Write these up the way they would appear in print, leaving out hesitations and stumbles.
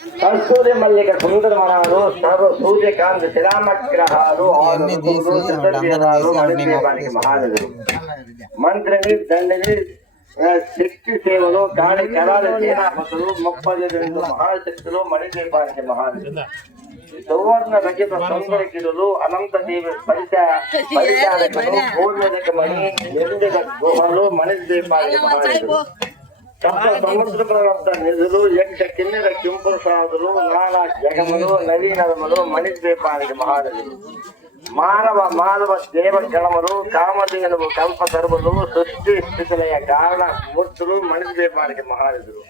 కస్తూరి మల్లిక సుందరమణాలు సర్వ సూర్యకాంత శిలామగ్రహాలు మణిదీపానికి మహానదులు మంత్రిని దండిని శక్తి సేవలు గాడి కళాల సేనాపతులు 32 మహాశక్తులు మణిదీపానికి మహానదులు సువర్ణ రజిత సుందర కిరులు అనంత దేవి పరిచారకులు పూర్వజకమణి నిందిక గుహలు మణిదీపానికి మహానదులు సప్త సముద్ర వద్ద నిధులు యక్ష కిన్నెర కింపురుషాదులు నానా జగములు నవీనములు మణిద్వీపానికి మహానదులు మానవ దేవ గణములు కామధేనువు కల్పతరువులు సృష్టి స్థితులయ కారణ మూర్తులు మణిద్వీపానికి మహానదులు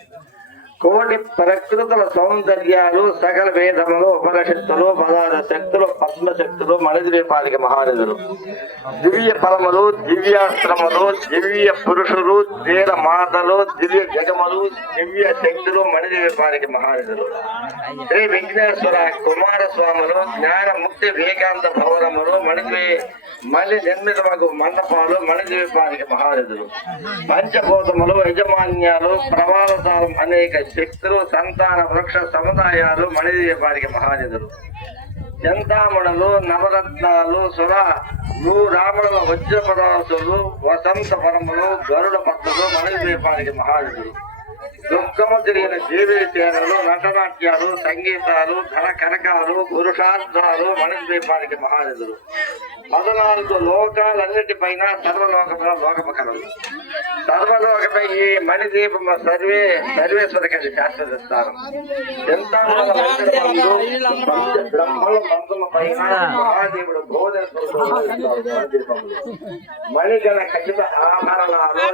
కోటి ప్రకృతుల సౌందర్యాలు సకల వేదములు ఉపనిషత్తులు 16 శక్తులు పద్మశక్తులు మణిద్వీపానికి మహానదులు దివ్య ఫలములు దివ్యాస్త్రములు దివ్య పురుషులు వీర మాతలు దివ్య జగములు దివ్య శక్తులు మణిద్వీపానికి మహానదులు శ్రీ విఘ్నేశ్వర కుమారస్వాములు జ్ఞాన ముక్తి వివేకాంత భవనములు మణి నిర్మితమగు మండపాలు మణిద్వీపానికి మహానదులు పంచభూతములు యజమాన్యాలు ప్రవాళసారం అనేక శక్తులు సంతాన వృక్ష సముదాయాలు మణిద్వీపానికి మహానదులు చింతామణులు నవరత్నాలు రాముల వజ్రపదాసులు వసంత పరములు గరుడ పత్రులు మణిద్వీపానికి మహానదులు దుఃఖము తిరిగిన జీవితేనలు నటనాట్యాలు సంగీతాలు ధన కనకాలు పురుషార్థాలు మణిద్వీపానికి మహానదులు 14 లోకాలన్నిటిపైన సర్వలోకముల లోకము కలదు సర్వలోకపై ఈ మణిదీపము సర్వేశ్వరికి అది శాస్త్రస్తారు బ్రహ్మల మంత్రము పైన మహాదేవుడు భోజన మణిగణ ఖచ్చిత ఆభరణాలు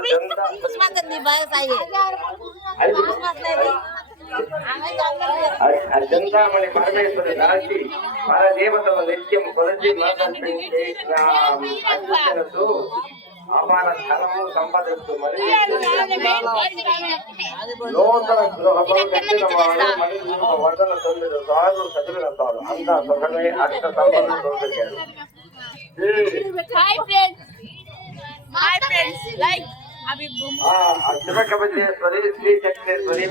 చింతామణి పరమేశ్వరి దాచి మన దేవతల నిత్యం కొలచి అపార ధనము సంపాదిస్తూ మరి నూతన గృహములు కట్టిన వాడు మనిషి వర్ధన 9 సార్లు చదివిన సార్లు అంతా సుఖమే అష్ట సంపద తోడుగారు శివకపతేశ్వరి శ్రీ చక్రేశ్వరి